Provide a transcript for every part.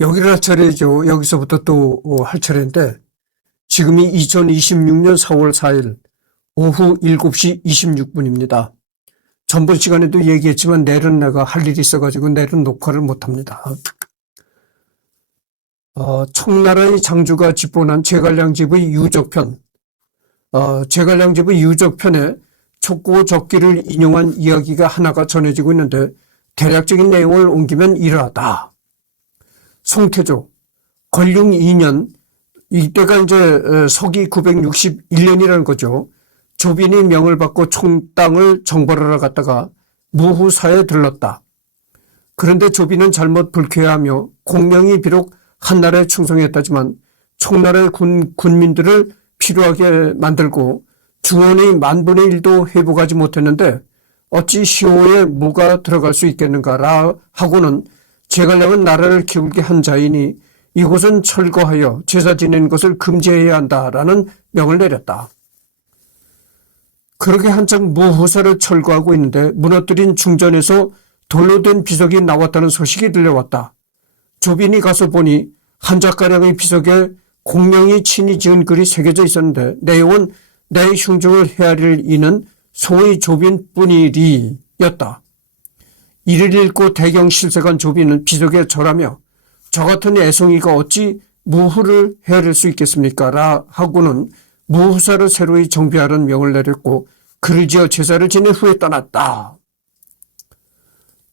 여기를 할 차례죠. 여기서부터 또 할 차례인데 지금이 2026년 4월 4일 오후 7시 26분입니다. 전번 시간에도 얘기했지만 내일은 내가 할 일이 있어가지고 내일은 녹화를 못합니다. 청나라의 장주가 집본한 제갈량집의 유적편, 제갈량집의 유적편에 촉구적기를 인용한 이야기가 하나가 전해지고 있는데 대략적인 내용을 옮기면 이러하다. 송태조, 건륭 2년, 이때가 이제 서기 961년이라는 거죠. 조빈이 명을 받고 총땅을 정벌하러 갔다가 무후사에 들렀다. 그런데 조빈은 잘못 불쾌해하며 공명이 비록 한나라에 충성했다지만 총나라의 군민들을 필요하게 만들고 중원의 만분의 1도 회복하지 못했는데 어찌 시호에 무가 들어갈 수 있겠는가라 하고는 제갈량은 나라를 기울게 한 자이니 이곳은 철거하여 제사 지내는 것을 금지해야 한다라는 명을 내렸다. 그렇게 한창 무후사를 철거하고 있는데 무너뜨린 중전에서 돌로 된 비석이 나왔다는 소식이 들려왔다. 조빈이 가서 보니 한 작가량의 비석에 공명이 친히 지은 글이 새겨져 있었는데 내용은 내 흉중을 헤아릴 이는 소의 조빈뿐이리였다. 이를 읽고 대경실색한 조빈은 비석에 절하며 저 같은 애송이가 어찌 무후를 헤아릴 수 있겠습니까? 라 하고는 무후사를 새로이 정비하라는 명을 내렸고 글을 지어 제사를 지낸 후에 떠났다.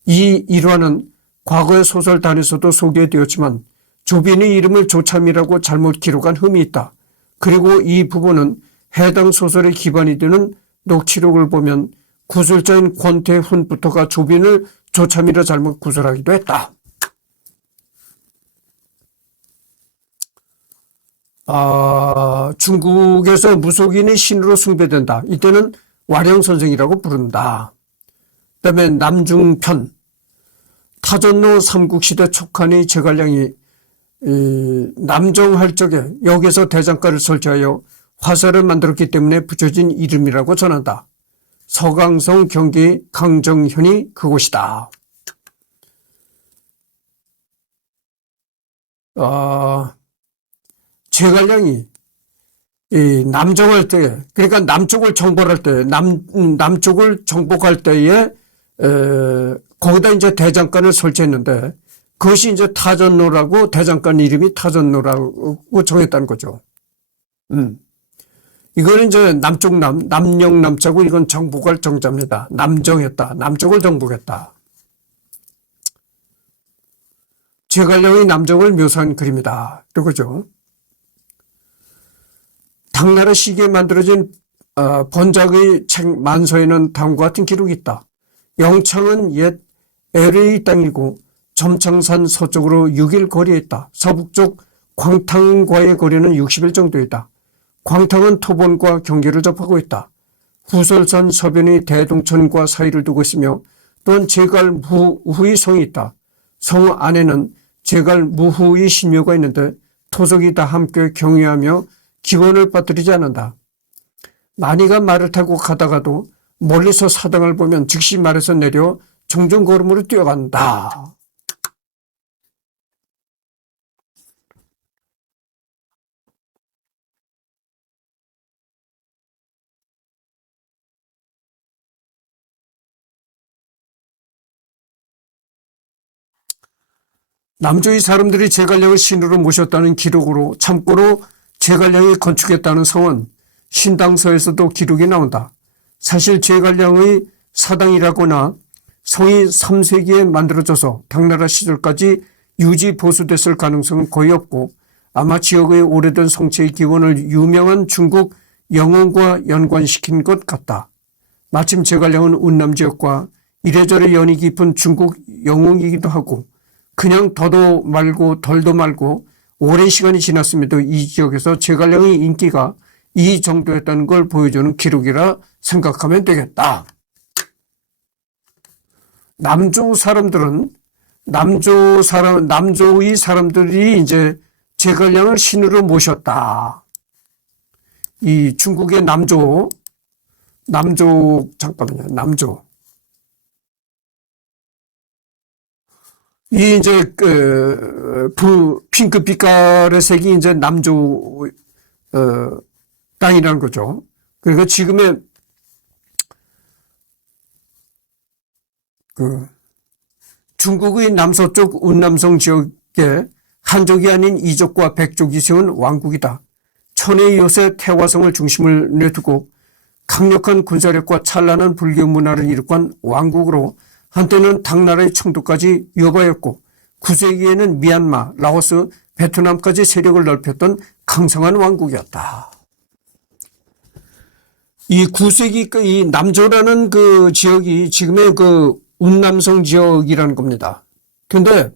이 일화는 과거의 소설단에서도 소개되었지만 조빈의 이름을 조참이라고 잘못 기록한 흠이 있다. 그리고 이 부분은 해당 소설의 기반이 되는 녹취록을 보면 구술자인 권태훈부터가 조빈을 조참이라 잘못 구술하기도 했다. 중국에서 무속인의 신으로 숭배된다. 이때는 와령선생이라고 부른다. 그 다음에 남중편, 타전로 삼국시대 촉한의 제갈량이 남정할 적에 여기서 대장가를 설치하여 화살을 만들었기 때문에 붙여진 이름이라고 전한다. 서강성 경기 강정현이 그곳이다. 제갈량이 남정할 때, 그러니까 남쪽을 정벌할 때, 남쪽을 정복할 때에 거기다 이제 대장간을 설치했는데 그것이 이제 타전로라고 대장간 이름이 타전로라고 정했다는 거죠. 이거는 이제 남영남자고 이건 정복할 정자입니다. 남정했다. 남쪽을 정복했다. 제갈량의 남정을 묘사한 그림이다. 이거죠. 당나라 시기에 만들어진 번작의 책 만서에는 다음과 같은 기록이 있다. 영창은 옛 LA 땅이고 점창산 서쪽으로 6일 거리에 있다. 서북쪽 광탕과의 거리는 60일 정도이다. 광탕은 토본과 경계를 접하고 있다. 후설산 서변이 대동천과 사이를 두고 있으며 또한 제갈무후의 성이 있다. 성 안에는 제갈무후의 신묘가 있는데 토속이 다 함께 경외하며 기원을 빠뜨리지 않는다. 만이가 말을 타고 가다가도 멀리서 사당을 보면 즉시 말에서 내려 종종걸음으로 뛰어간다. 남조의 사람들이 제갈량을 신으로 모셨다는 기록으로 참고로 제갈량이 건축했다는 성은 신당서에서도 기록이 나온다. 사실 제갈량의 사당이라거나 성이 3세기에 만들어져서 당나라 시절까지 유지 보수됐을 가능성은 거의 없고 아마 지역의 오래된 성체의 기원을 유명한 중국 영흥과 연관시킨 것 같다. 마침 제갈량은 운남 지역과 이래저래 연이 깊은 중국 영흥이기도 하고 그냥 더도 말고 덜도 말고 오랜 시간이 지났음에도 이 지역에서 제갈량의 인기가 이 정도였다는 걸 보여주는 기록이라 생각하면 되겠다. 남조의 사람들이 이제 제갈량을 신으로 모셨다. 이 중국의 잠깐만요. 이 이제 핑크 빛깔의 색이 이제 남조 땅이라는 거죠. 그러니까 지금의 중국의 남서쪽 운남성 지역에 한족이 아닌 이족과 백족이 세운 왕국이다. 천의 요새 태화성을 중심을 내두고 강력한 군사력과 찬란한 불교 문화를 이룩한 왕국으로 한때는 당나라의 청도까지 위협하였고 9세기에는 미얀마, 라오스, 베트남까지 세력을 넓혔던 강성한 왕국이었다. 이 9세기 이 남조라는 그 지역이 지금의 그 운남성 지역이라는 겁니다. 근데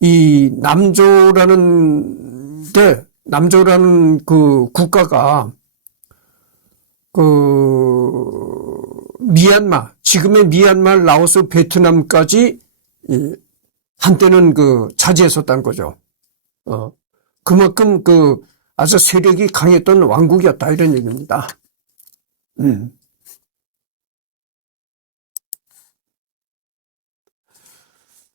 이 남조라는 그 국가가 미얀마, 지금의 미얀마, 라오스, 베트남까지 한때는 차지했었다는 거죠. 그만큼 아주 세력이 강했던 왕국이었다 이런 얘기입니다.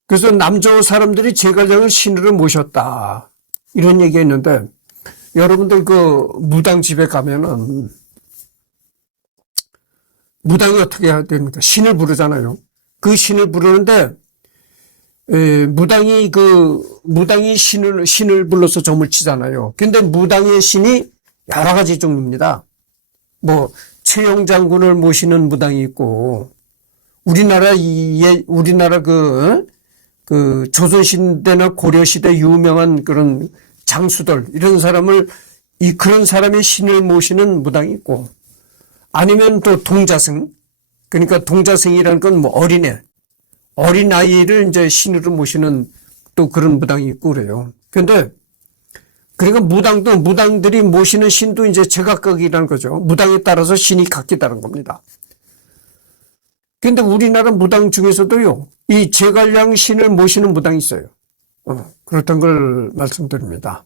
그래서 남조 사람들이 제갈량을 신으로 모셨다 이런 얘기했는데 여러분들 무당 집에 가면은 무당이 어떻게 해야 됩니까? 신을 부르잖아요. 그 신을 부르는데 무당이 신을 불러서 점을 치잖아요. 근데 무당의 신이 여러 가지 종류입니다. 뭐 최영 장군을 모시는 무당이 있고 우리나라 조선시대나 고려시대 유명한 그런 장수들 이런 사람을 그런 사람의 신을 모시는 무당이 있고 아니면 또 동자승, 그러니까 동자승이라는 건 뭐 어린아이를 이제 신으로 모시는 또 그런 무당이 있고 그래요. 근데 그러니까 무당들이 모시는 신도 이제 제각각이라는 거죠. 무당에 따라서 신이 각기다른 겁니다. 근데 우리나라 무당 중에서도요, 이 제갈량 신을 모시는 무당이 있어요. 그렇다는 걸 말씀드립니다.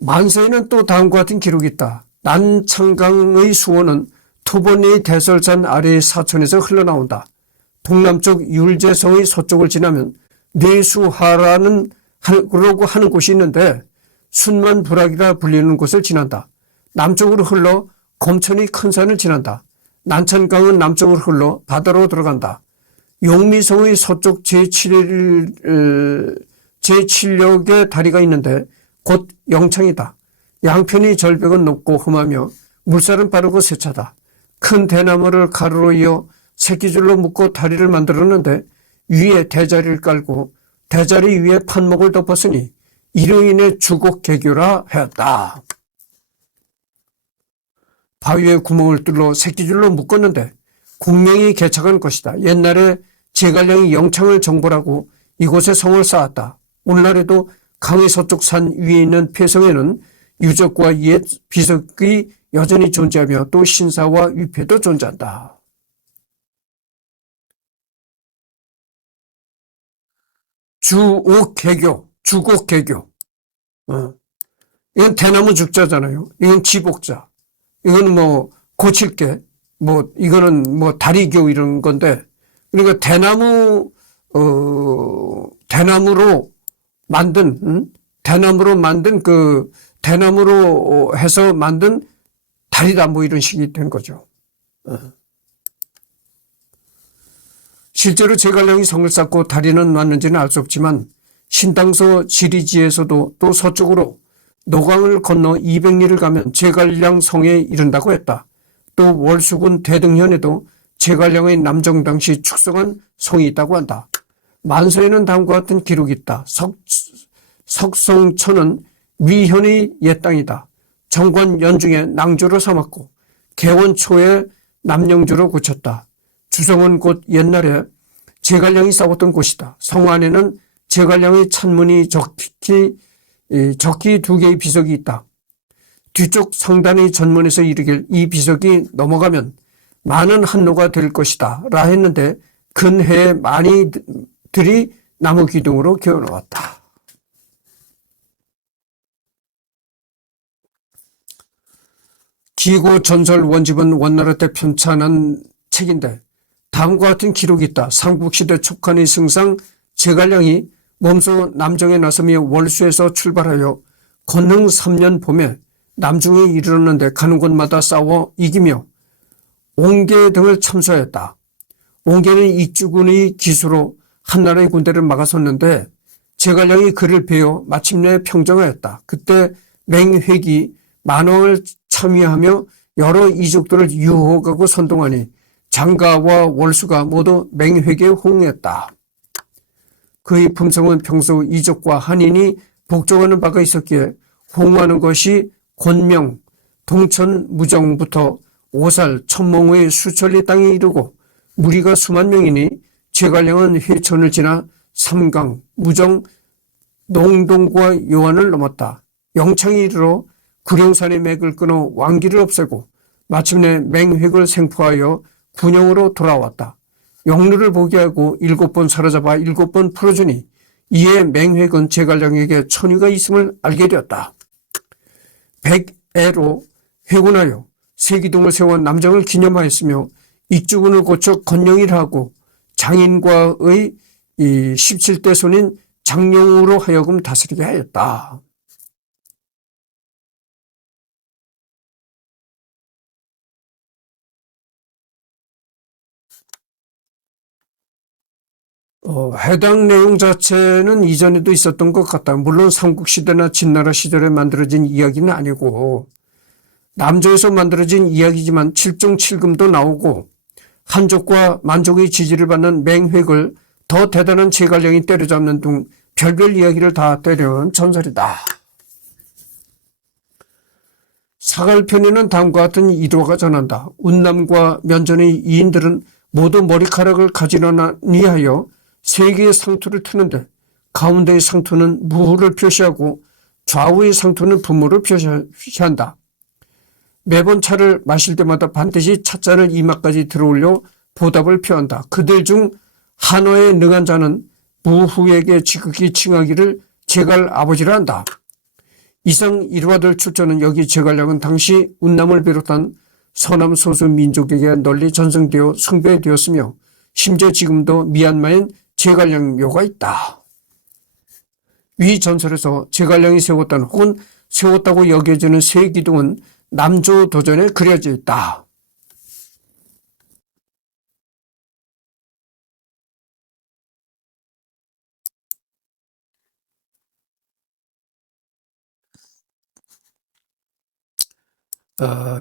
만세에는 또 다음과 같은 기록이 있다. 난창강의 수원은 토본리 대설산 아래의 사천에서 흘러나온다. 동남쪽 율제성의 서쪽을 지나면 뇌수하라는 그러고 하는 곳이 있는데 순만부락이라 불리는 곳을 지난다. 남쪽으로 흘러 검천이 큰 산을 지난다. 난천강은 남쪽으로 흘러 바다로 들어간다. 용미성의 서쪽 제7력의 다리가 있는데 곧 영창이다. 양편이 절벽은 높고 험하며 물살은 빠르고 세차다. 큰 대나무를 가로로 이어 새끼줄로 묶고 다리를 만들었는데 위에 대자리를 깔고 대자리 위에 판목을 덮었으니 이로 인해 주곡개교라 하였다. 바위에 구멍을 뚫러 새끼줄로 묶었는데 공명이 개척한 것이다. 옛날에 제갈량이 영창을 정벌하고 이곳에 성을 쌓았다. 오늘날에도 강의 서쪽 산 위에 있는 폐성에는 유적과 옛 비석이 여전히 존재하며 또 신사와 위패도 존재한다. 주곡개교. 이건 대나무 죽자잖아요. 이건 지복자. 이건 뭐 고칠개. 뭐 이거는 뭐 다리교 이런 건데 그러니까 대나무로 만든 대나무로 해서 만든 다리다 뭐 이런 식이 된 거죠. 실제로 제갈량이 성을 쌓고 다리는 놨는지는 알 수 없지만 신당서 지리지에서도 또 서쪽으로 노강을 건너 200리를 가면 제갈량 성에 이른다고 했다. 또 월수군 대등현에도 제갈량의 남정 당시 축성한 성이 있다고 한다. 만서에는 다음과 같은 기록이 있다. 석성천은 위현의 옛 땅이다. 정관 연중에 낭조로 삼았고 개원 초에 남영조로 고쳤다. 주성은 곧 옛날에 제갈량이 싸웠던 곳이다. 성 안에는 제갈량의 찬문이 적히 2개의 비석이 있다. 뒤쪽 상단의 전문에서 이르길 이 비석이 넘어가면 많은 한노가 될 것이다 라 했는데 근해에 많이들이 나무 기둥으로 기어놓았다. 기고 전설 원집은 원나라 때 편찬한 책인데 다음과 같은 기록이 있다. 삼국시대 촉한의 승상 제갈량이 몸소 남정에 나서며 월수에서 출발하여 건능 3년 봄에 남중에 이르렀는데 가는 곳마다 싸워 이기며 옹계 등을 참수하였다. 옹계는 익주군의 기수로 한나라의 군대를 막아섰는데 제갈량이 그를 베어 마침내 평정하였다. 그때 맹획이 만왕을 참여하며 여러 이족들을 유혹하고 선동하니 장가와 월수가 모두 맹획에 호응했다. 그의 품성은 평소 이족과 한인이 복종하는 바가 있었기에 호응하는 것이 권명, 동천, 무정부터 오살, 천몽의 수천리 땅에 이르고 무리가 수만 명이니 제갈량은 회천을 지나 삼강, 무정, 농동과 요한을 넘었다. 영창에 이르러 구룡산의 맥을 끊어 왕기를 없애고 마침내 맹획을 생포하여 군영으로 돌아왔다. 영루를 보게 하고 7번 사로잡아 7번 풀어주니 이에 맹획은 제갈량에게 천위가 있음을 알게 되었다. 백애로 회군하여 세기둥을 세워 남정을 기념하였으며 익주군을 고쳐 건영이라 하고 장인과의 17대 손인 장룡으로 하여금 다스리게 하였다. 해당 내용 자체는 이전에도 있었던 것 같다. 물론 삼국시대나 진나라 시절에 만들어진 이야기는 아니고 남조에서 만들어진 이야기지만 칠종칠금도 나오고 한족과 만족의 지지를 받는 맹획을 더 대단한 제갈량이 때려잡는 등 별별 이야기를 다 때려놓은 전설이다. 사갈편에는 다음과 같은 일화가 전한다. 운남과 면전의 이인들은 모두 머리카락을 가지런히 하여 세 개의 상투를 트는데 가운데의 상투는 무후를 표시하고 좌우의 상투는 분모를 표시한다. 매번 차를 마실 때마다 반드시 찻잔을 이마까지 들어올려 보답을 표한다. 그들 중 한어에 능한 자는 무후에게 지극히 칭하기를 제갈 아버지라 한다. 이상 일화들 출처는 여기 제갈량은 당시 운남을 비롯한 서남 소수 민족에게 널리 전승되어 숭배되었으며 심지어 지금도 미얀마엔 제갈량 묘가 있다. 위 전설에서 제갈량이 세웠다는 혹은 세웠다고 여겨지는 세 기둥은 남조 도전에 그려져 있다.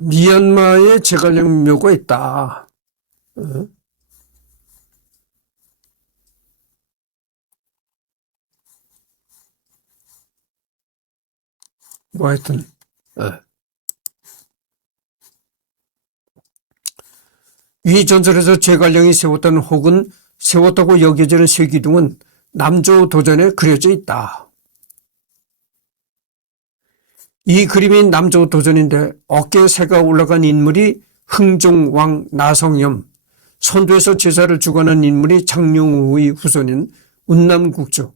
미얀마에 제갈량 묘가 있다. 뭐 하여튼 이 전설에서 제갈량이 세웠다는 혹은 세웠다고 여겨지는 세 기둥은 남조 도전에 그려져 있다. 이 그림이 남조 도전인데 어깨에 새가 올라간 인물이 흥종왕 나성염, 선두에서 제사를 주관한 인물이 장룡우의 후손인 운남국주,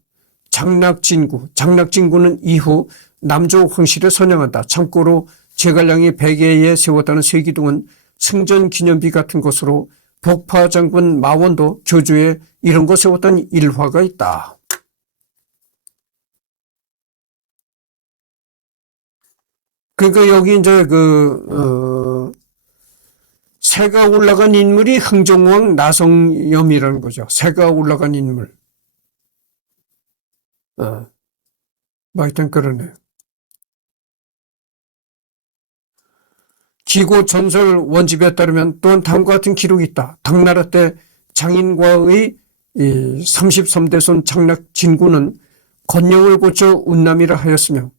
장락진구는 이후 남조 황실을 선양한다. 참고로 제갈량이 베개에 세웠다는 세 기둥은 승전 기념비 같은 것으로 복파 장군 마원도 교주에 이런 거 세웠다는 일화가 있다. 그러니까 여기 이제 새가 올라간 인물이 흥종왕 나성염이라는 거죠. 새가 올라간 인물. 뭐 하여튼 그러네요. 기고 전설 원집에 따르면 또한 다음과 같은 기록이 있다. 당나라 때 장인과의 33대손 장락진구는 건영을 고쳐 운남이라 하였으며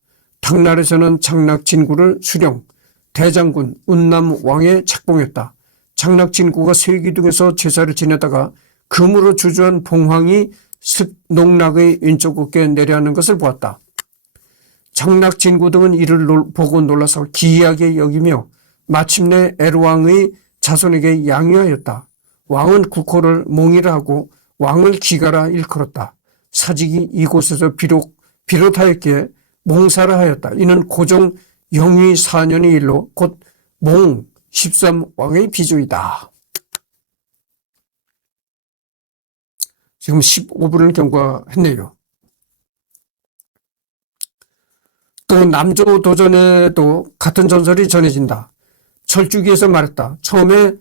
당나라에서는 장락진구를 수령, 대장군, 운남왕에 책봉했다. 장락진구가 세기둥에서 제사를 지내다가 금으로 주저한 봉황이 습농락의 왼쪽 어깨에 내려앉는 것을 보았다. 장락진구 등은 이를 보고 놀라서 기이하게 여기며 마침내 에르왕의 자손에게 양유하였다. 왕은 국호를 몽이라 하고 왕을 기가라 일컬었다. 사직이 이곳에서 비롯하였기에 몽사라 하였다. 이는 고종 영위 4년의 일로 곧 몽 13왕의 비조이다. 지금 15분을 경과했네요. 또 남조 도전에도 같은 전설이 전해진다. 철쭉이에서 말했다. 처음에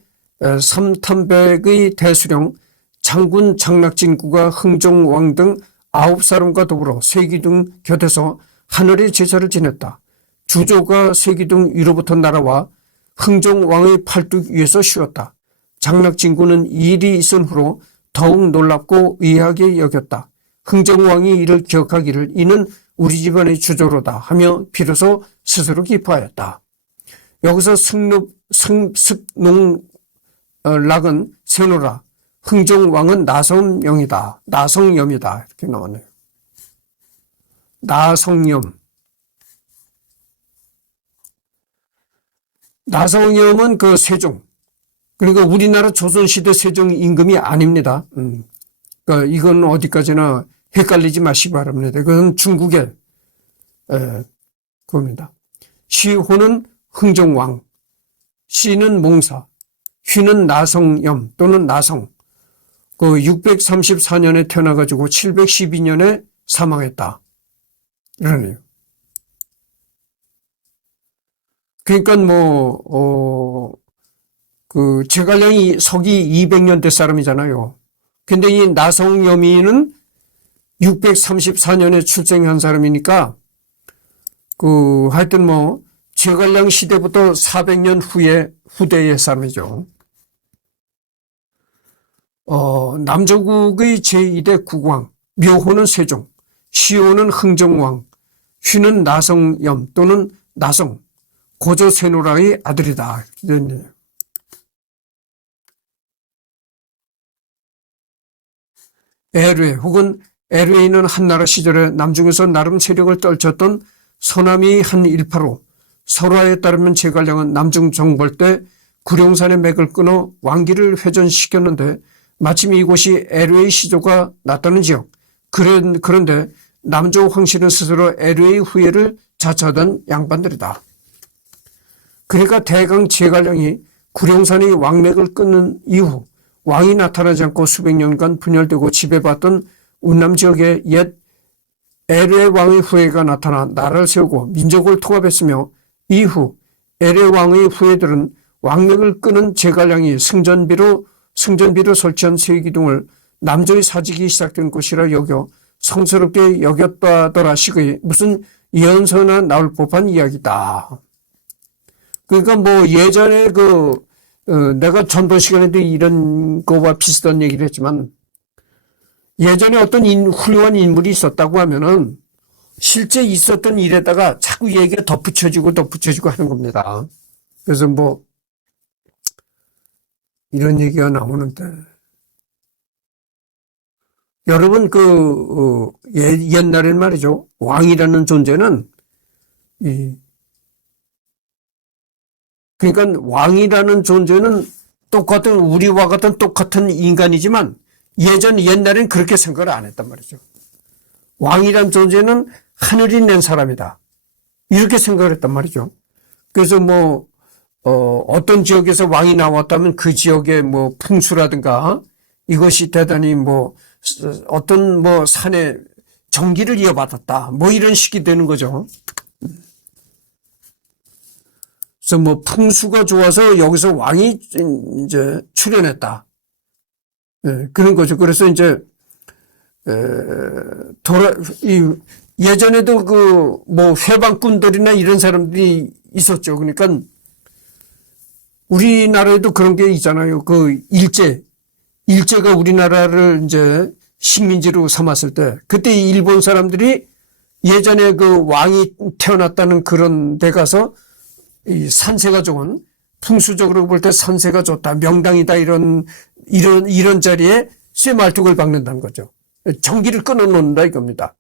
삼탄백의 대수령 장군 장락진구가 흥정왕 등 9사람과 더불어 세기둥 곁에서 하늘의 제사를 지냈다. 주조가 세기둥 위로부터 날아와 흥정왕의 팔뚝 위에서 쉬었다. 장락진구는 이 일이 있은 후로 더욱 놀랍고 의아하게 여겼다. 흥정왕이 이를 기억하기를 이는 우리 집안의 주조로다 하며 비로소 스스로 기뻐하였다. 여기서 승농락은 세노라, 흥정왕은 나성염이다. 나성염이다. 이렇게 나왔네요. 나성염. 나성염은 그 세종. 그러니까 우리나라 조선시대 세종 임금이 아닙니다. 그러니까 이건 어디까지나 헷갈리지 마시기 바랍니다. 그건 중국의 그겁니다. 시호는 흥정왕, 시는 몽사, 휘는 나성염 또는 나성. 그 634년에 태어나가지고 712년에 사망했다. 이러네요. 그러니까 그 제갈량이 서기 200년대 사람이잖아요. 근데 이 나성염이는 634년에 출생한 사람이니까 하여튼 제갈량 시대부터 400년 후대의 사람이죠. 남조국의 제2대 국왕, 묘호는 세종, 시호는 흥정왕, 휘는 나성염 또는 나성, 고조 세노라의 아들이다. 에르웨 혹은 에르웨이는 한나라 시절에 남중에서 나름 세력을 떨쳤던 서남이 한 일파로 설화에 따르면 제갈량은 남중 정벌 때 구룡산의 맥을 끊어 왕기를 회전시켰는데 마침 이곳이 에르웨이 시조가 났다는 지역. 그런데 남조 황실은 스스로 에르웨이 후예를 자처하던 양반들이다. 그러니까 대강 제갈량이 구룡산의 왕맥을 끊는 이후 왕이 나타나지 않고 수백 년간 분열되고 지배받던 운남 지역에 옛 에르웨 왕의 후예가 나타나 나라를 세우고 민족을 통합했으며 이후 에르웨 왕의 후예들은 왕맥을 끊은 제갈량이 승전비로 설치한 세기둥을 남조의 사직이 시작된 곳이라 여겨 성스럽게 여겼다더라 식의 무슨 예언서나 나올 법한 이야기다. 그러니까 예전에 내가 전번 시간에도 이런 거와 비슷한 얘기를 했지만 예전에 어떤 훌륭한 인물이 있었다고 하면은 실제 있었던 일에다가 자꾸 얘기가 덧붙여지고 하는 겁니다. 그래서 이런 얘기가 나오는데 여러분 옛날엔 말이죠. 왕이라는 존재는 그러니까 왕이라는 존재는 우리와 같은 똑같은 인간이지만 옛날엔 그렇게 생각을 안 했단 말이죠. 왕이란 존재는 하늘이 낸 사람이다. 이렇게 생각을 했단 말이죠. 그래서 어떤 지역에서 왕이 나왔다면 그 지역의 풍수라든가 이것이 대단히 어떤 산에 정기를 이어받았다. 이런 식이 되는 거죠. 그래서 풍수가 좋아서 여기서 왕이 이제 출현했다. 그런 거죠. 그래서 이제 예전에도 회방꾼들이나 이런 사람들이 있었죠. 그러니까 우리나라에도 그런 게 있잖아요. 일제가 우리나라를 이제 식민지로 삼았을 때 그때 일본 사람들이 예전에 왕이 태어났다는 그런 데 가서 이 산세가 좋은 풍수적으로 볼 때 산세가 좋다. 명당이다. 이런 자리에 쇠말뚝을 박는다는 거죠. 전기를 끊어놓는다 이겁니다.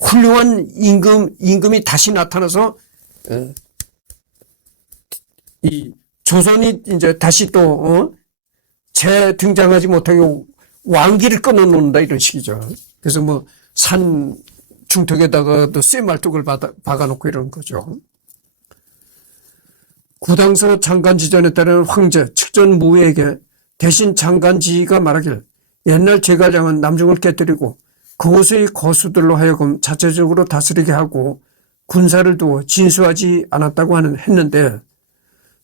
훌륭한 임금이 다시 나타나서 이 조선이 이제 다시 또 재등장하지 못하게 왕기를 끊어놓는다 이런 식이죠. 그래서 산 중턱에다가도 쇠말뚝을 박아놓고 이런 거죠. 구당서 장간지전에 따르는 황제 측전무에게 대신 장간지가 말하길 옛날 제갈량은 남중을 깨뜨리고 그곳의 거수들로 하여금 자체적으로 다스리게 하고 군사를 두어 진수하지 않았다고 했는데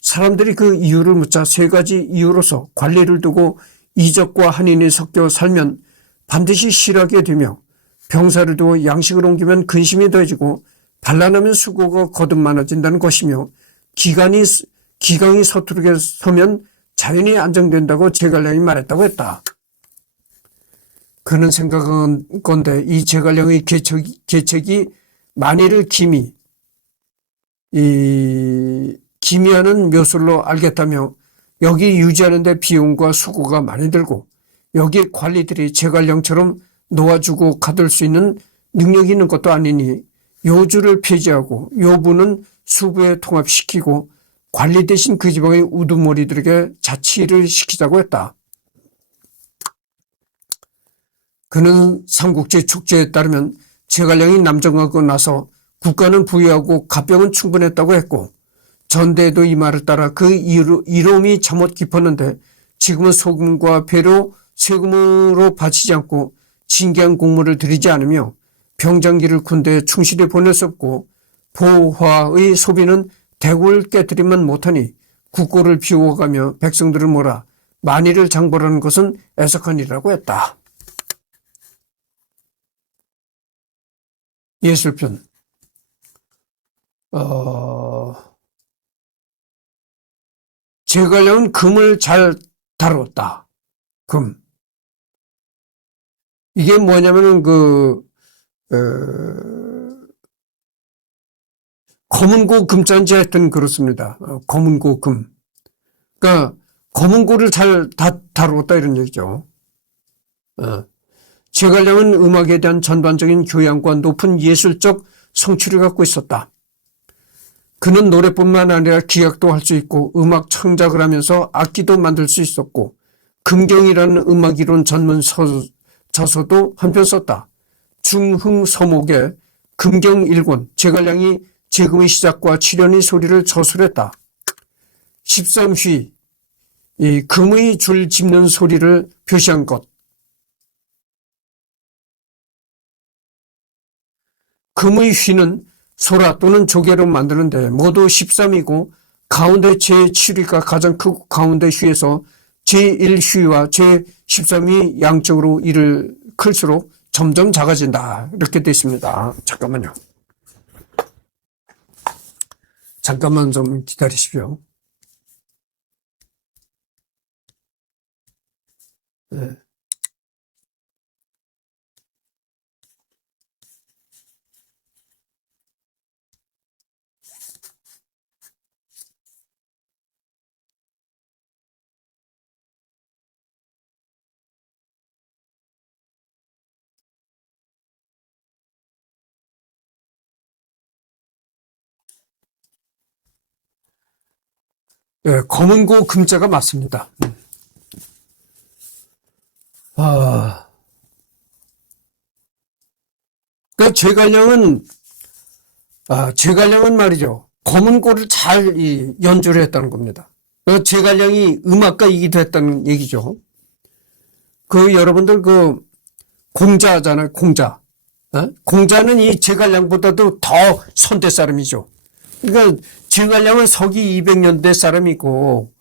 사람들이 그 이유를 묻자 세 가지 이유로서 관리를 두고 이적과 한인이 섞여 살면 반드시 실하게 되며 병사를 두어 양식을 옮기면 근심이 더해지고 반란하면 수고가 거듭 많아진다는 것이며 기강이 서투르게 서면 자연히 안정된다고 제갈량이 말했다고 했다. 그는 생각한 건데 이 제갈량의 계책이 만일을 기미하는 묘술로 알겠다며 여기 유지하는 데 비용과 수고가 많이 들고 여기 관리들이 제갈량처럼 놓아주고 가둘 수 있는 능력이 있는 것도 아니니 요주를 폐지하고 요부는 수부에 통합시키고 관리 대신 그 지방의 우두머리들에게 자치를 시키자고 했다. 그는 삼국지 축제에 따르면 제갈량이 남정하고 나서 국가는 부유하고 갑병은 충분했다고 했고 전대에도 이 말을 따라 그 이로움이 잠옷 깊었는데 지금은 소금과 배로 세금으로 바치지 않고 진기한 공물을 들이지 않으며 병장기를 군대에 충실히 보낼 수 없고 보화의 소비는 대국을 깨뜨리면 못하니 국고를 비워가며 백성들을 몰아 만일을 장벌하는 것은 애석한 일이라고 했다. 예술편. 제갈량은 금을 잘 다뤘다. 금. 이게 뭐냐면은 검은고 금잔지 하여튼 그렇습니다. 검은고 금. 그러니까 검은고를 잘 다뤘다 이런 얘기죠. 제갈량은 음악에 대한 전반적인 교양과 높은 예술적 성취를 갖고 있었다. 그는 노래뿐만 아니라 기악도 할 수 있고 음악 창작을 하면서 악기도 만들 수 있었고 금경이라는 음악이론 전문 저서도 한 편 썼다. 중흥서목의 금경일권, 제갈량이 재금의 시작과 출현의 소리를 저술했다. 13휘, 이 금의 줄 짚는 소리를 표시한 것. 금의 휘는 소라 또는 조개로 만드는데 모두 13이고 가운데 제7휘가 가장 크고 가운데 휘에서 제1휘와 제13이 양쪽으로 이를 클수록 점점 작아진다. 이렇게 되어 있습니다. 잠깐만요. 잠깐만 좀 기다리십시오. 네. 네, 검은고 금자가 맞습니다. 그러니까 제갈량은 말이죠. 검은고를 잘 연주를 했다는 겁니다. 제갈량이 음악가이기도 했다는 얘기죠. 여러분들 공자잖아요, 공자. 공자는 이 제갈량보다도 더 선대 사람이죠. 그러니까 제갈량은 서기 200년대 사람이고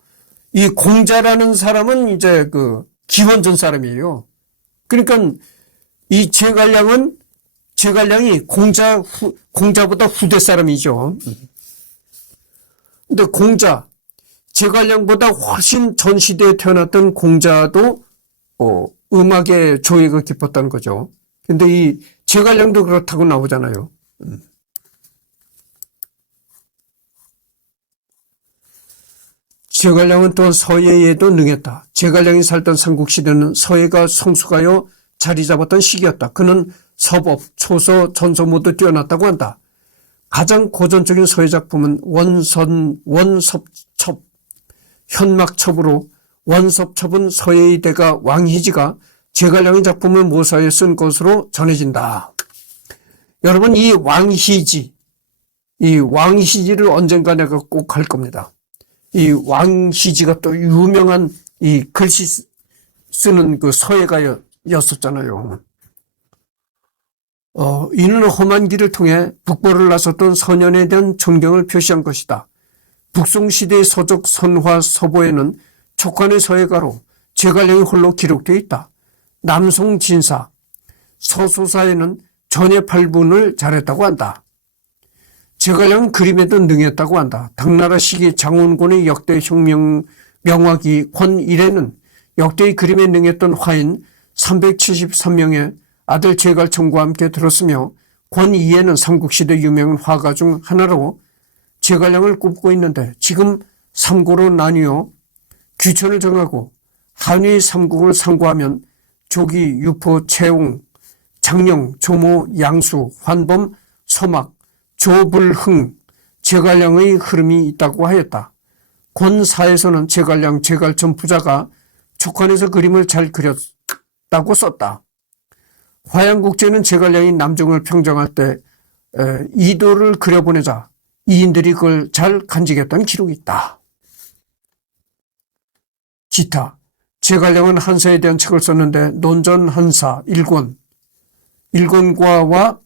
이 공자라는 사람은 이제 기원전 사람이에요. 그러니까 이 제갈량이 공자보다 후대 사람이죠. 근데 제갈량보다 훨씬 전 시대에 태어났던 공자도 음악에 조예가 깊었다는 거죠. 근데 이 제갈량도 그렇다고 나오잖아요. 제갈량은 또 서예에도 능했다. 제갈량이 살던 삼국시대는 서예가 성숙하여 자리 잡았던 시기였다. 그는 서법, 초서, 전서 모두 뛰어났다고 한다. 가장 고전적인 서예 작품은 원섭첩, 현막첩으로 원섭첩은 서예의 대가 왕희지가 제갈량의 작품을 모사해 쓴 것으로 전해진다. 여러분 이 왕희지를 언젠가 내가 꼭 할 겁니다. 이 왕희지가 또 유명한 이 글씨 쓰는 그 서예가였었잖아요. 이는 험한 길을 통해 북벌을 나섰던 선연에 대한 존경을 표시한 것이다. 북송시대의 서적 선화 서보에는 촉간의 서예가로 제갈량이 홀로 기록되어 있다. 남송 진사, 서소사에는 전예 8분을 잘했다고 한다. 제갈량은 그림에도 능했다고 한다. 당나라 시기 장원곤의 역대 혁명 명화기 권1에는 역대의 그림에 능했던 화인 373명의 아들 제갈청과 함께 들었으며 권2에는 삼국시대 유명한 화가 중 하나로 제갈량을 꼽고 있는데 지금 삼고로 나뉘어 규천을 정하고 한위 삼국을 상고하면 조기, 유포, 채용, 장령, 조모, 양수, 환범, 서막, 조불흥, 제갈량의 흐름이 있다고 하였다. 권4에서는 제갈량, 제갈천 부자가 촉간에서 그림을 잘 그렸다고 썼다. 화양국제는 제갈량이 남정을 평정할 때 이도를 그려보내자 이인들이 그걸 잘 간직했다는 기록이 있다. 기타, 제갈량은 한사에 대한 책을 썼는데 논전한사 1권, 1권과와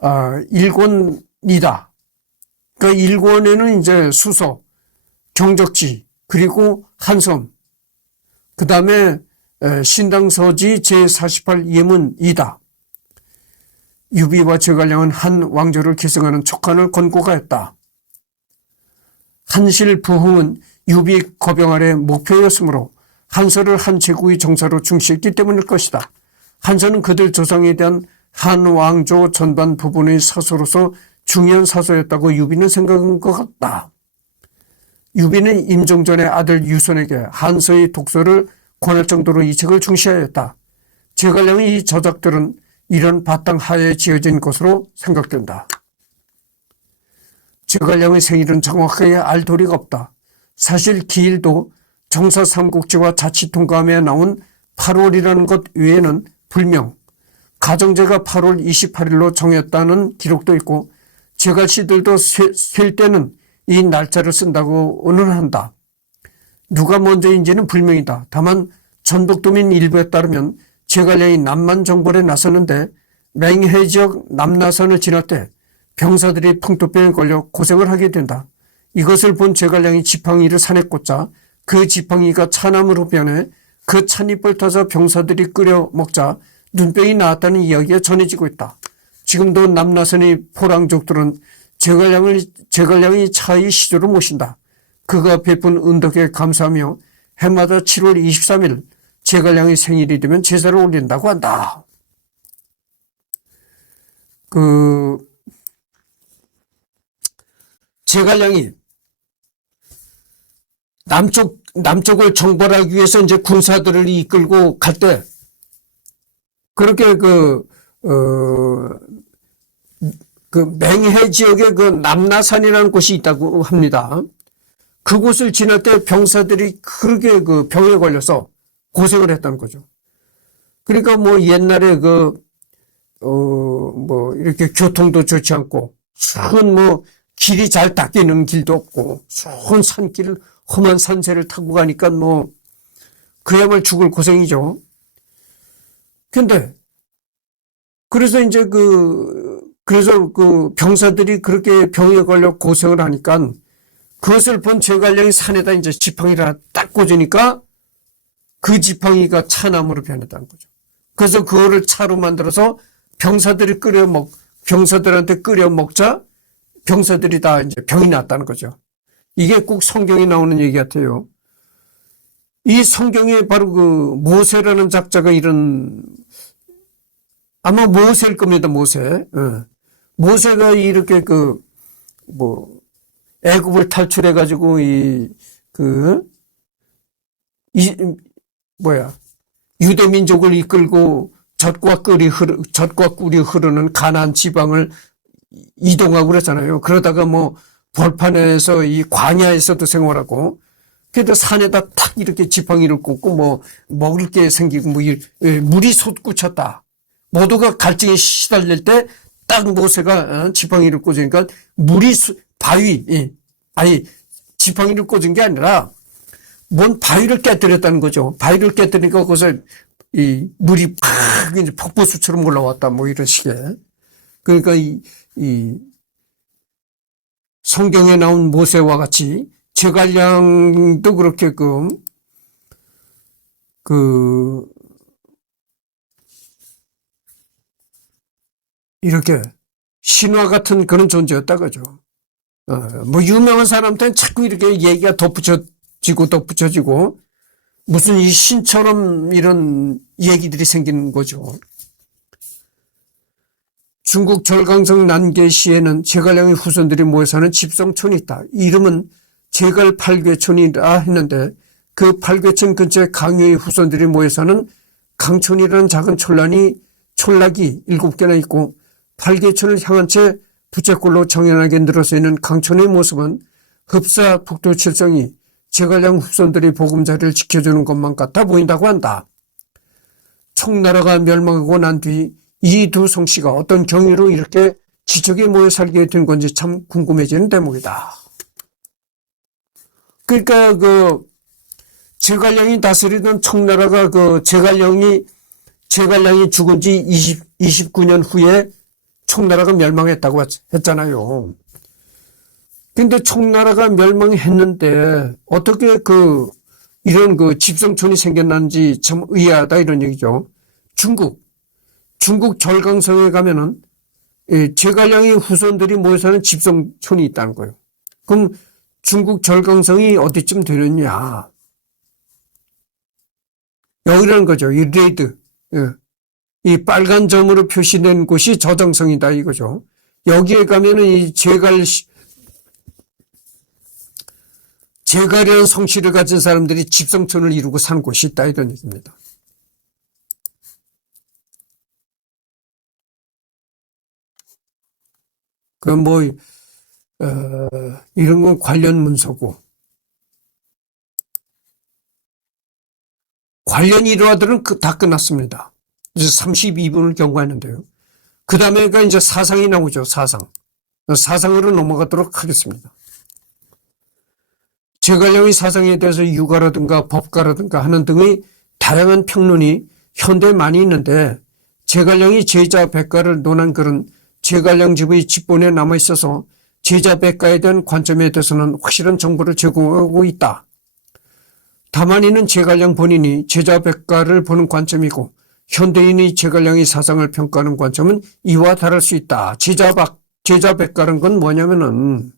1권이다. 그러니까 1권에는 이제 수서, 경적지, 그리고 한섬, 그 다음에 신당서지 제48 예문이다. 유비와 제갈량은 한 왕조를 계승하는 촉간을 권고가했다. 한실부흥은 유비 거병 아래 목표였으므로 한서를 한 제국의 정사로 중시했기 때문일 것이다. 한서는 그들 조상에 대한 한 왕조 전반 부분의 사서로서 중요한 사서였다고 유비는 생각한 것 같다. 유비는 임종전의 아들 유선에게 한서의 독서를 권할 정도로 이 책을 중시하였다. 제갈량의 이 저작들은 이런 바탕 하에 지어진 것으로 생각된다. 제갈량의 생일은 정확하게 알 도리가 없다. 사실 기일도 정사삼국지와 자치통감에 나온 8월이라는 것 외에는 불명, 가정제가 8월 28일로 정했다는 기록도 있고 제갈씨들도 셀 때는 이 날짜를 쓴다고는 한다. 누가 먼저인지는 불명이다. 다만 전북도민 일부에 따르면 제갈량이 남만 정벌에 나섰는데 맹해 지역 남나선을 지날 때 병사들이 풍토병에 걸려 고생을 하게 된다. 이것을 본 제갈량이 지팡이를 산에 꽂자 그 지팡이가 차나무로 변해 그 찻잎을 타서 병사들이 끓여 먹자 눈병이 나았다는 이야기가 전해지고 있다. 지금도 남나선의 포랑족들은 제갈량의 차의 시조를 모신다. 그가 베푼 은덕에 감사하며 해마다 7월 23일 제갈량의 생일이 되면 제사를 올린다고 한다. 제갈량이 남쪽을 정벌하기 위해서 이제 군사들을 이끌고 갈 때, 그렇게 맹해 지역에 그 남나산이라는 곳이 있다고 합니다. 그곳을 지날 때 병사들이 그렇게 그 병에 걸려서 고생을 했다는 거죠. 그러니까 뭐 옛날에 이렇게 교통도 좋지 않고, 길이 잘 닦이는 길도 없고, 좋은 산길을, 험한 산세를 타고 가니까 그야말로 죽을 고생이죠. 근데, 그래서 이제 병사들이 그렇게 병에 걸려 고생을 하니까 그것을 본 제갈량이 산에다 이제 지팡이를 하나 딱 꽂으니까 그 지팡이가 차나무로 변했다는 거죠. 그래서 그거를 차로 만들어서 병사들한테 끓여 먹자 병사들이 다 이제 병이 났다는 거죠. 이게 꼭 성경에 나오는 얘기 같아요. 이 성경에 바로 모세라는 작자가 아마 모세일 겁니다, 모세. 모세가 이렇게 애굽을 탈출해가지고 유대민족을 이끌고 젖과 꿀이 흐르는 가나안 지방을 이동하고 그랬잖아요. 그러다가 벌판에서 이 광야에서도 생활하고, 그래도 산에다 탁 이렇게 지팡이를 꽂고 먹을 게 생기고 물이 솟구쳤다. 모두가 갈증에 시달릴 때 딱 모세가 지팡이를 꽂으니까 지팡이를 꽂은 게 아니라 뭔 바위를 깨뜨렸다는 거죠. 바위를 깨뜨리니까 거기서 이 물이 팍 이제 폭포수처럼 올라왔다 뭐 이런 식의. 그러니까 이 성경에 나온 모세와 같이 제갈량도 그렇게 이렇게 신화 같은 그런 존재였다 그죠. 뭐 유명한 사람한테는 자꾸 이렇게 얘기가 덧붙여지고 무슨 이 신처럼 이런 얘기들이 생기는 거죠. 중국 절강성 난계시에는 제갈량의 후손들이 모여 사는 집성촌이 있다. 이름은 제갈팔괴촌이라 했는데 그 팔괴촌 근처에 강유의 후손들이 모여 사는 강촌이라는 작은 촌락이 7개나 있고 팔괴촌을 향한 채 부채꼴로 정연하게 늘어서 있는 강촌의 모습은 흡사 북두칠성이 제갈량 후손들이 보금자리를 지켜주는 것만 같아 보인다고 한다. 총나라가 멸망하고 난 뒤 이 두 성씨가 어떤 경위로 이렇게 지적에 모여 살게 된 건지 참 궁금해지는 대목이다. 그러니까 제갈량이 다스리던 청나라가 제갈량이 죽은 지 29년 후에 청나라가 멸망했다고 했잖아요. 근데 청나라가 멸망했는데 어떻게 이런 집성촌이 생겼는지 참 의아하다 이런 얘기죠. 중국 절강성에 가면은 제갈량의 후손들이 모여 사는 집성촌이 있다는 거예요. 그럼 중국 절강성이 어디쯤 되느냐? 여기라는 거죠. 이 레드. 이 빨간 점으로 표시된 곳이 저정성이다 이거죠. 여기에 가면은 이 제갈이라는 성씨를 가진 사람들이 집성촌을 이루고 산 곳이 있다 이런 얘기입니다. 이런 건 관련 문서고 관련 일화들은 다 끝났습니다. 이제 32분을 경과했는데요. 그 다음에가 이제 사상이 나오죠. 사상으로 넘어가도록 하겠습니다. 제갈량의 사상에 대해서 유가라든가 법가라든가 하는 등의 다양한 평론이 현대에 많이 있는데 제갈량이 제자 백가를 논한 글은 제갈량 집의 집본에 남아있어서 제자 백가에 대한 관점에 대해서는 확실한 정보를 제공하고 있다. 다만 이는 제갈량 본인이 제자 백가를 보는 관점이고 현대인이 제갈량의 사상을 평가하는 관점은 이와 다를 수 있다. 제자 백가라는 건 뭐냐면은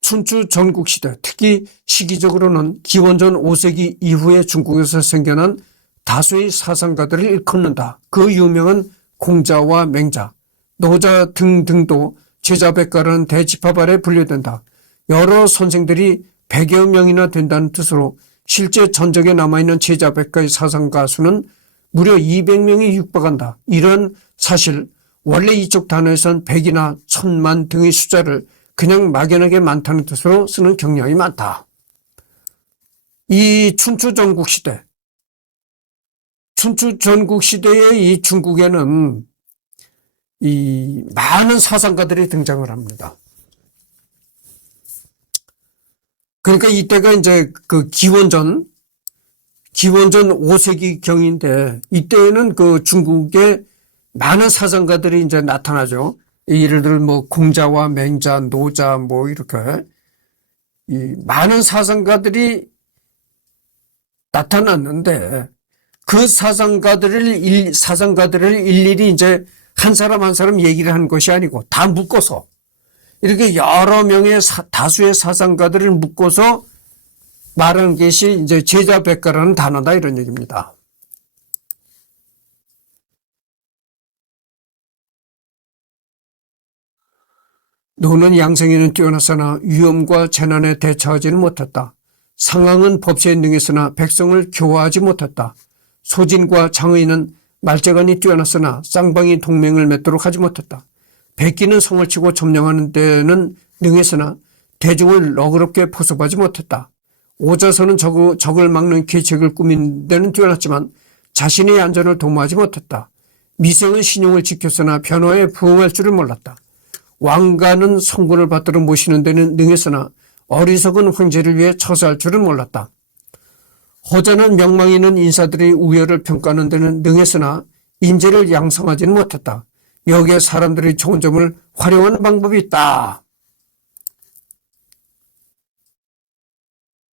춘추 전국시대 특히 시기적으로는 기원전 5세기 이후에 중국에서 생겨난 다수의 사상가들을 일컫는다. 그 유명한 공자와 맹자, 노자 등등도 제자백가라는 대집합 아래 분류된다. 여러 선생들이 100여 명이나 된다는 뜻으로 실제 전적에 남아있는 제자백가의 사상가 수는 무려 200명이 육박한다. 이런 사실 원래 이쪽 단어에선 100이나 1000만 등의 숫자를 그냥 막연하게 많다는 뜻으로 쓰는 경향이 많다. 이 춘추 전국 시대의 이 중국에는 이 많은 사상가들이 등장을 합니다. 그러니까 이때가 이제 기원전 5세기 경인데 이때에는 중국에 많은 사상가들이 이제 나타나죠. 예를 들어 뭐 공자와 맹자, 노자 뭐 이렇게 이 많은 사상가들이 나타났는데 그 사상가들을 일일이 이제 한 사람 한 사람 얘기를 하는 것이 아니고 다 묶어서 이렇게 여러 명의 다수의 사상가들을 묶어서 말하는 것이 이제 제자백가라는 단어다 이런 얘기입니다. 노는 양생에는 뛰어났으나 위험과 재난에 대처하지는 못했다. 상황은 법세에 능했으나 백성을 교화하지 못했다. 소진과 장의는 말재간이 뛰어났으나 쌍방이 동맹을 맺도록 하지 못했다. 백기는 성을 치고 점령하는 데는 능했으나 대중을 너그럽게 포섭하지 못했다. 오자선은 적을 막는 계책을 꾸민 데는 뛰어났지만 자신의 안전을 도모하지 못했다. 미생은 신용을 지켰으나 변화에 부응할 줄을 몰랐다. 왕가는 성군을 받들어 모시는 데는 능했으나 어리석은 황제를 위해 처사할 줄은 몰랐다. 호자는 명망 있는 인사들이 우열을 평가하는 데는 능했으나 인재를 양성하지는 못했다. 여기에 사람들이 좋은 점을 활용하는 방법이 있다.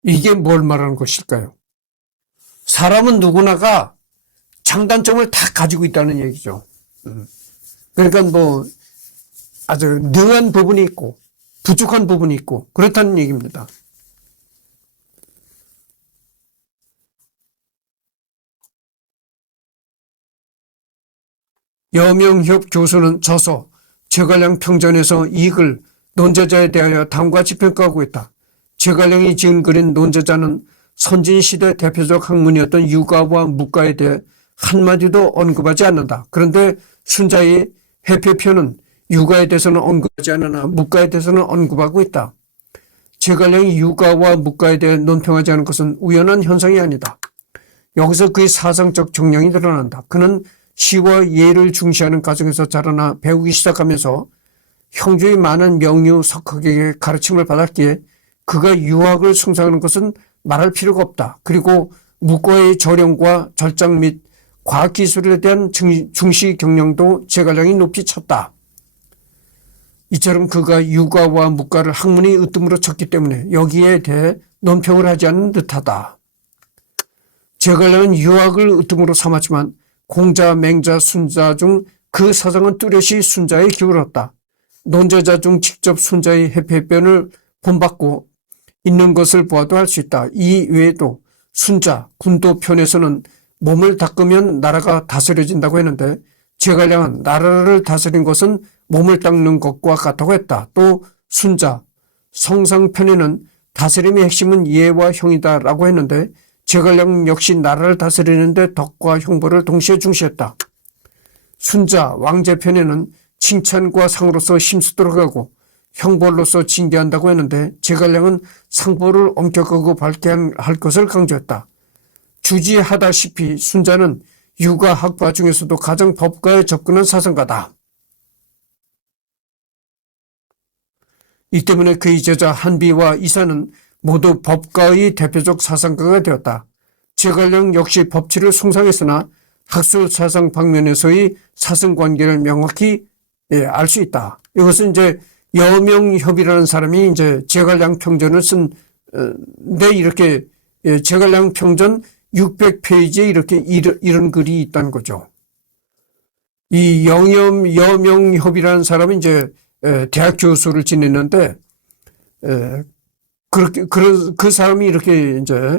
이게 뭘 말하는 것일까요? 사람은 누구나가 장단점을 다 가지고 있다는 얘기죠. 그러니까 아주 능한 부분이 있고 부족한 부분이 있고 그렇다는 얘기입니다. 여명협 교수는 저서 제갈량 평전에서 이 글 논제자에 대하여 다음과 같이 평가하고 있다. 제갈량이 지은 글인 논제자는 선진시대 대표적 학문이었던 유가와 묵가에 대해 한마디도 언급하지 않는다. 그런데 순자의 해표편은 유가에 대해서는 언급하지 않으나 묵가에 대해서는 언급하고 있다. 제갈량이 유가와 묵가에 대해 논평하지 않은 것은 우연한 현상이 아니다. 여기서 그의 사상적 정량이 드러난다. 그는 시와 예를 중시하는 가정에서 자라나 배우기 시작하면서 형주의 많은 명유 석학에게 가르침을 받았기에 그가 유학을 숭상하는 것은 말할 필요가 없다. 그리고 묵과의 저령과 절장 및 과학기술에 대한 중시 경영도 제갈량이 높이 쳤다. 이처럼 그가 유가와 묵가를 학문의 으뜸으로 쳤기 때문에 여기에 대해 논평을 하지 않는 듯하다. 제갈량은 유학을 으뜸으로 삼았지만 공자, 맹자, 순자 중 그 사상은 뚜렷이 순자에 기울었다. 논제자 중 직접 순자의 해표편을 본받고 있는 것을 보아도 알 수 있다. 이 외에도 순자, 군도 편에서는 몸을 닦으면 나라가 다스려진다고 했는데 제갈량은 나라를 다스린 것은 몸을 닦는 것과 같다고 했다. 또 순자, 성상편에는 다스림의 핵심은 예와 형이다라고 했는데 제갈량 역시 나라를 다스리는데 덕과 형벌을 동시에 중시했다. 순자, 왕제편에는 칭찬과 상으로서 힘쓰도록 하고 형벌로서 징계한다고 했는데 제갈량은 상벌을 엄격하고 밝게 할 것을 강조했다. 주지하다시피 순자는 유가 학파 중에서도 가장 법가에 접근한 사상가다. 이 때문에 그의 제자 한비와 이사는 모두 법가의 대표적 사상가가 되었다. 제갈량 역시 법치를 숭상했으나 학술 사상 방면에서의 사성관계를 명확히 알 수 있다. 이것은 이제 여명협이라는 사람이 이제 제갈량 평전을 쓴데 이렇게 제갈량 평전 600페이지에 이렇게 이런 글이 있다는 거죠. 이 여명협이라는 사람은 이제 대학 교수를 지냈는데 그렇게 그 사람이 이렇게 이제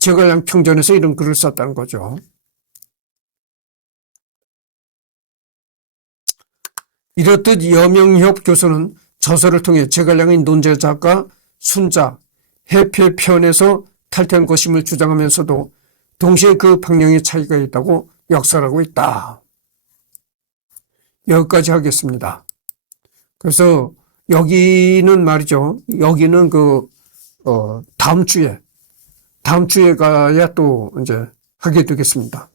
제갈량 평전에서 이런 글을 썼다는 거죠. 이렇듯 여명협 교수는 저서를 통해 제갈량의 논제자가 순자, 해표편에서 탈퇴한 것임을 주장하면서도 동시에 그 방향의 차이가 있다고 역설하고 있다. 여기까지 하겠습니다. 그래서 여기는 말이죠. 여기는 다음 주에 가야 또 이제 하게 되겠습니다.